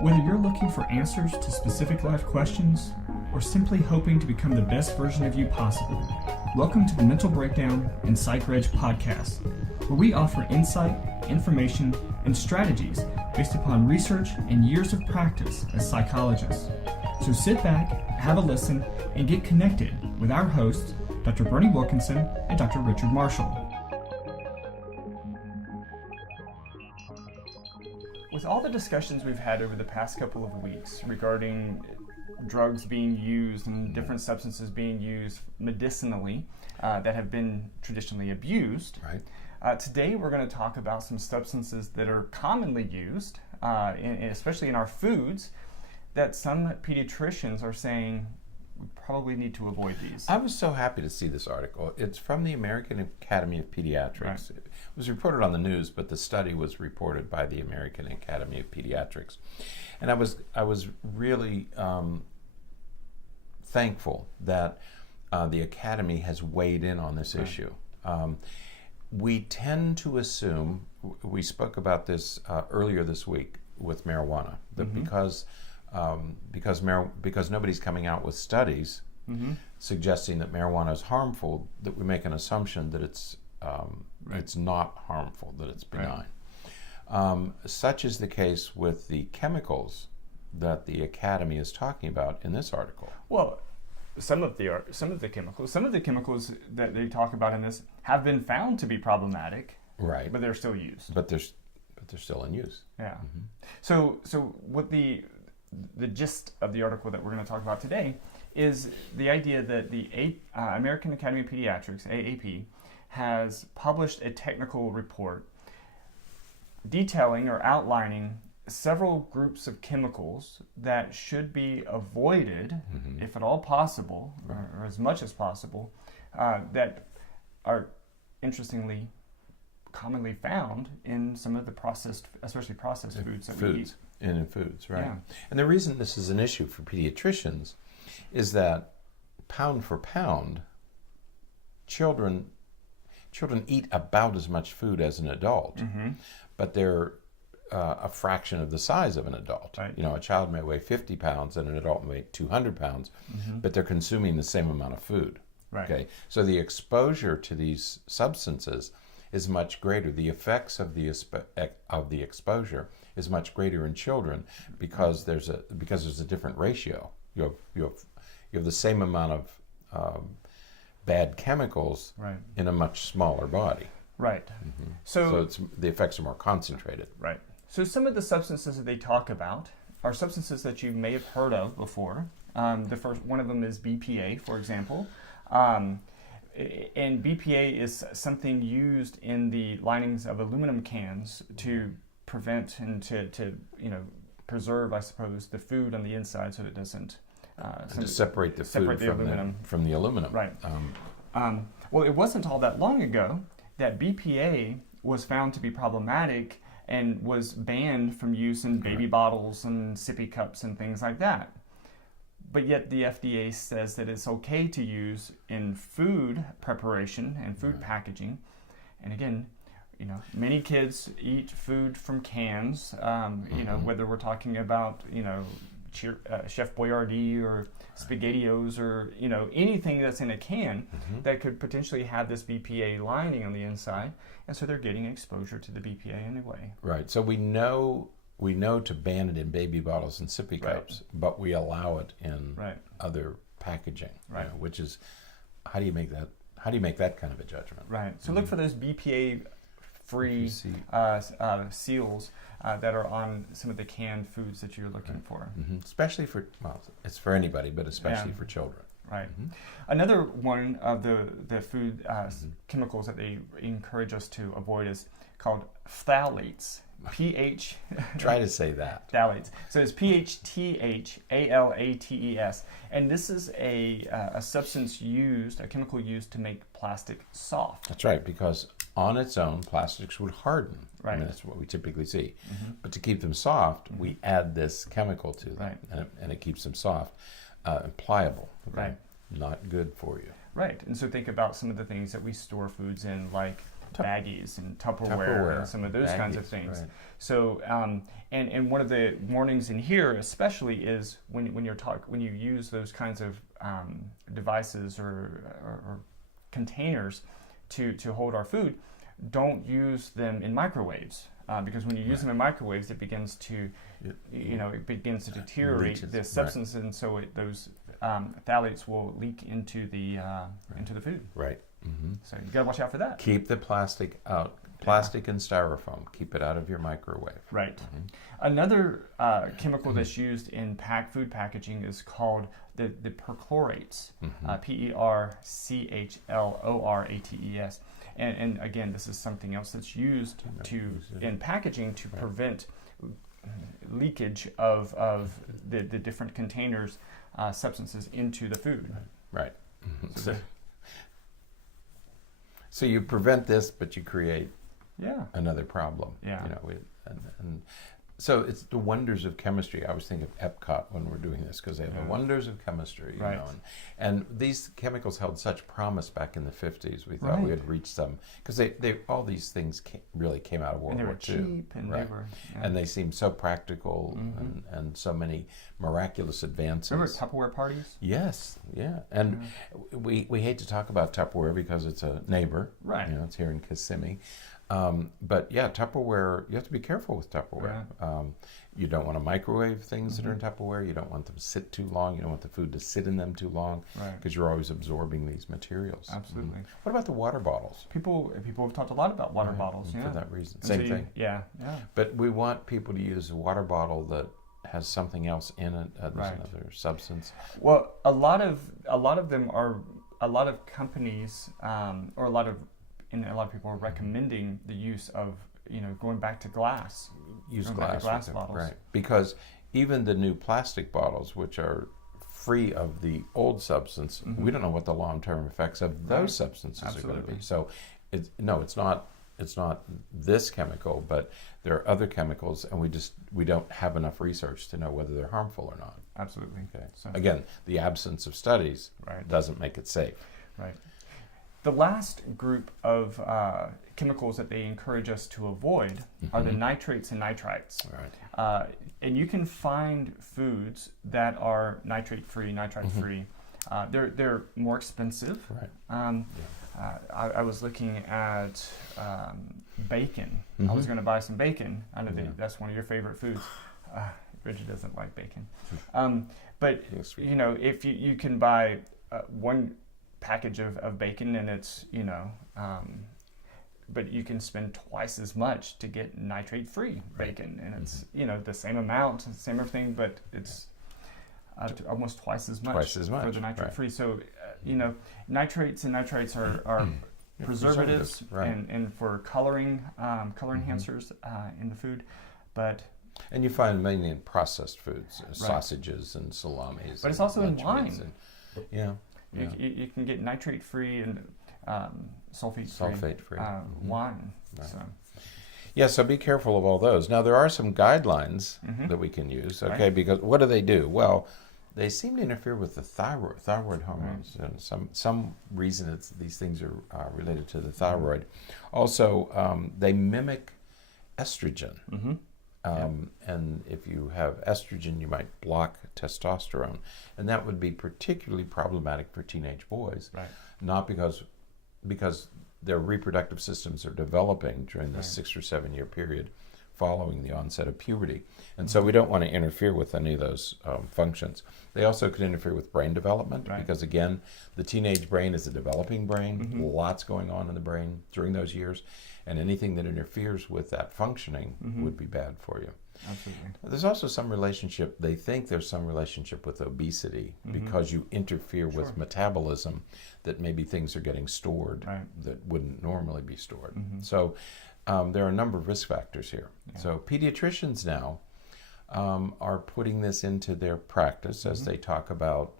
Whether you're looking for answers to specific life questions or simply hoping to become the best version of you possible, welcome to the Mental Breakdown and Psychreg podcast, where we offer insight, information, and strategies based upon research and years of practice as psychologists. So sit back, have a listen, and get connected with our hosts, Dr. Berney Wilkinson and Dr. Richard Marshall. With all the discussions we've had over the past couple of weeks regarding drugs being used and different substances being used medicinally that have been traditionally abused, today we're going to talk about some substances that are commonly used, especially in our foods, that some pediatricians are saying we probably need to avoid these. I was so happy to see this article. It's from the American Academy of Pediatrics. Right. It was reported on the news, but the study was reported by the American Academy of Pediatrics. And I was really thankful that the Academy has weighed in on this issue. We tend to assume, we spoke about this earlier this week with marijuana, that because nobody's coming out with studies suggesting that marijuana is harmful, that we make an assumption that it's not harmful, that it's benign. Such is the case with the chemicals that the Academy is talking about in this article. Well, some of the chemicals that they talk about in this have been found to be problematic, right? But they're still used. But they're still in use. Yeah. So what the gist of the article that we're going to talk about today is the idea that the American Academy of Pediatrics, AAP, has published a technical report detailing or outlining several groups of chemicals that should be avoided, if at all possible, or as much as possible, that are interestingly commonly found in some of the especially processed foods that we eat. In foods, right. Yeah. And the reason this is an issue for pediatricians is that pound for pound, children eat about as much food as an adult, but they're a fraction of the size of an adult. Right. You know, a child may weigh 50 pounds and an adult may weigh 200 pounds, but they're consuming the same amount of food. Right. Okay, so the exposure to these substances is much greater. The effects of the exposure is much greater in children because there's a different ratio. You have the same amount of bad chemicals in a much smaller body. Right. So the effects are more concentrated. Right. So some of the substances that they talk about are substances that you may have heard of before. The first one of them is BPA, for example. And BPA is something used in the linings of aluminum cans to prevent and to preserve, I suppose, the food on the inside so that it doesn't to separate the food from the aluminum. Right. Well, it wasn't all that long ago that BPA was found to be problematic and was banned from use in baby bottles and sippy cups and things like that. But yet the FDA says that it's okay to use in food preparation and food packaging. And again, many kids eat food from cans, whether we're talking about, Chef Boyardee or SpaghettiOs or, anything that's in a can that could potentially have this BPA lining on the inside. And so they're getting exposure to the BPA anyway. Right. So we know to ban it in baby bottles and sippy cups, but we allow it in other packaging. Right. Which is, how do you make that kind of a judgment? Right. So look for those BPA-free seals that are on some of the canned foods that you're looking for. Especially it's for anybody, but especially for children. Right. Another one of the food chemicals that they encourage us to avoid is called phthalates. Try to say that. Phthalates. So it's PHTHALATES, and this is a substance a chemical used to make plastic soft. That's right, because on its own, plastics would harden. Right. I mean, that's what we typically see. But to keep them soft, we add this chemical to them, and it keeps them soft and pliable. Okay? Right. Not good for you. Right. And so think about some of the things that we store foods in, like baggies and Tupperware Tupperware, and some of those kinds of baggies, things. right. So, and one of the warnings in here, especially, is when you use those kinds of devices or containers to hold our food, don't use them in microwaves, because when you use them in microwaves, it begins to deteriorate Leaches, the substance, and so those phthalates will leak into the food. Right. Mm-hmm. So you got to watch out for that. Keep the plastic out. Plastic and styrofoam. Keep it out of your microwave. Right. Mm-hmm. Another chemical that's used in food packaging is called the perchlorates. Perchlorates. And again, this is something else that's used in packaging to prevent leakage of the different containers, substances into the food. Right. Mm-hmm. So you prevent this, but you create another problem. Yeah. And so it's the wonders of chemistry. I always think of Epcot when we're doing this, because they have the wonders of chemistry. You know, and these chemicals held such promise back in the 50s. We thought we had reached some, because they all these things really came out of World War II. And they were cheap, and they were... Yeah. And they seemed so practical, and so many miraculous advances. Remember Tupperware parties? Yes, yeah. And we hate to talk about Tupperware because it's a neighbor. Right. You know, it's here in Kissimmee. But yeah, Tupperware, you have to be careful with Tupperware. Yeah. You don't want to microwave things that are in Tupperware. You don't want them to sit too long. You don't want the food to sit in them too long, because you're always absorbing these materials. Absolutely. What about the water bottles? People have talked a lot about water bottles. For that reason. And Same thing. Yeah. But we want people to use a water bottle that has something else in it, another substance. Well, a lot of companies, or a lot of people are recommending the use of, going back to glass. Use glass bottles. Right. Because even the new plastic bottles, which are free of the old substance, we don't know what the long-term effects of those substances are going to be. So it's not this chemical, but there are other chemicals, and we don't have enough research to know whether they're harmful or not. Absolutely. Okay. So, again, the absence of studies doesn't make it safe. Right. The last group of chemicals that they encourage us to avoid are the nitrates and nitrites. Right. And you can find foods that are nitrate-free, nitrite-free. They're more expensive. Right. I was looking at bacon. I was going to buy some bacon. I know that's one of your favorite foods. Bridget doesn't like bacon. But, if you can buy one package of bacon, and it's, but you can spend twice as much to get nitrate-free bacon, and it's, the same amount, same everything, but it's almost twice as much for the nitrate-free. So, nitrates and nitrites are preservatives and for color enhancers in the food, but... And you find mainly in processed foods, sausages and salamis. But it's also in wine. You can get nitrate-free and sulfate-free wine. Right. So. So be careful of all those. Now, there are some guidelines that we can use, because what do? Well, they seem to interfere with the thyroid hormones. And some reason these things are related to the thyroid. Also, they mimic estrogen. And if you have estrogen, you might block testosterone, and that would be particularly problematic for teenage boys. Not because their reproductive systems are developing during this 6 or 7 year period following the onset of puberty, and so we don't want to interfere with any of those functions. They also could interfere with brain development, because again, the teenage brain is a developing brain. Lots going on in the brain during those years. And anything that interferes with that functioning would be bad for you. Absolutely. There's also some relationship, they think there's some relationship with obesity, because you interfere with metabolism, that maybe things are getting stored that wouldn't normally be stored. So there are a number of risk factors here. So pediatricians now are putting this into their practice as they talk about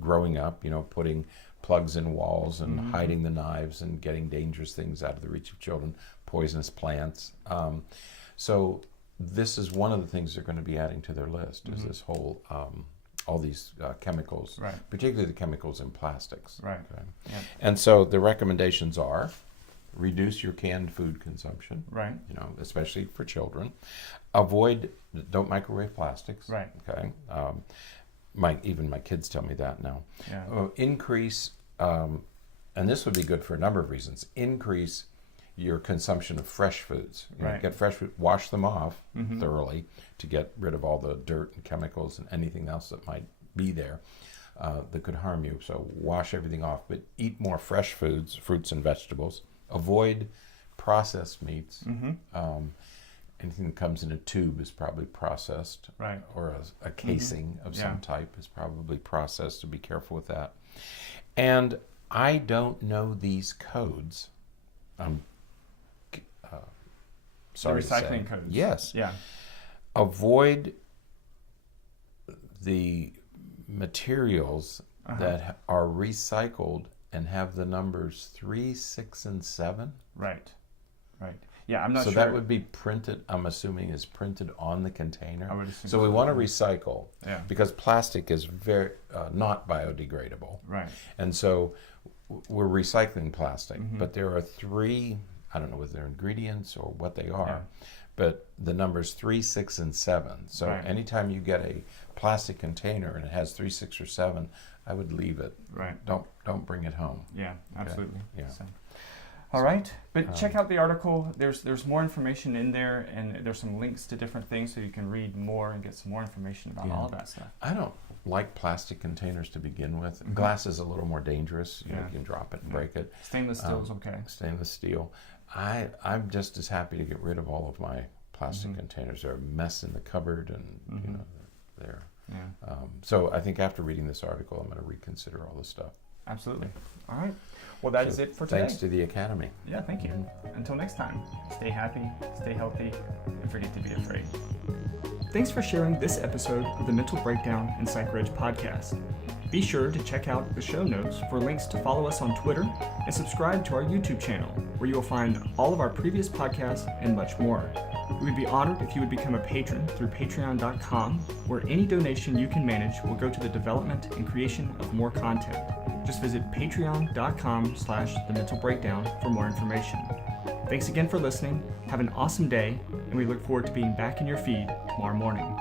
growing up, putting plugs in walls and hiding the knives and getting dangerous things out of the reach of children, poisonous plants. So this is one of the things they're going to be adding to their list, is this whole, all these chemicals, particularly the chemicals in plastics. Right. And so the recommendations are reduce your canned food consumption. Right. Especially for children. Don't microwave plastics. Right. Okay. Even my kids tell me that now. Yeah. Increase, and this would be good for a number of reasons. Increase your consumption of fresh foods. Right. Get fresh food, wash them off thoroughly to get rid of all the dirt and chemicals and anything else that might be there that could harm you. So wash everything off, but eat more fresh foods, fruits and vegetables. Avoid processed meats. Anything that comes in a tube is probably processed, right? Or a casing of some type is probably processed, so be careful with that. And I don't know these codes. Sorry the recycling to say. codes. Yes. Yeah. Avoid the materials that are recycled and have the numbers 3, 6, and 7. Right. Right. Yeah, I'm not sure. So that would be printed, I'm assuming, is printed on the container. I would assume so we want to recycle because plastic is very not biodegradable. Right. And so we're recycling plastic, but there are 3, I don't know whether they're ingredients or what they are, but the numbers 3, 6, and 7. So anytime you get a plastic container and it has 3, 6, or 7, I would leave it. Right. Don't bring it home. Yeah, absolutely. Okay? Yeah. So. All right, but check out the article. There's more information in there, and there's some links to different things, so you can read more and get some more information about all of that stuff. I don't like plastic containers to begin with. Glass is a little more dangerous. You can drop it and break it. Stainless steel is okay. Stainless steel. I'm just as happy to get rid of all of my plastic containers. They're a mess in the cupboard, and they're. Yeah. So I think after reading this article, I'm going to reconsider all this stuff. Absolutely. All right. Well, that is it for today. Thanks to the Academy. Yeah, thank you. Until next time, stay happy, stay healthy, and forget to be afraid. Thanks for sharing this episode of the Mental Breakdown and Psychreg podcast. Be sure to check out the show notes for links to follow us on Twitter and subscribe to our YouTube channel, where you will find all of our previous podcasts and much more. We would be honored if you would become a patron through patreon.com, where any donation you can manage will go to the development and creation of more content. Just visit patreon.com/thementalbreakdown for more information. Thanks again for listening. Have an awesome day, and we look forward to being back in your feed tomorrow morning.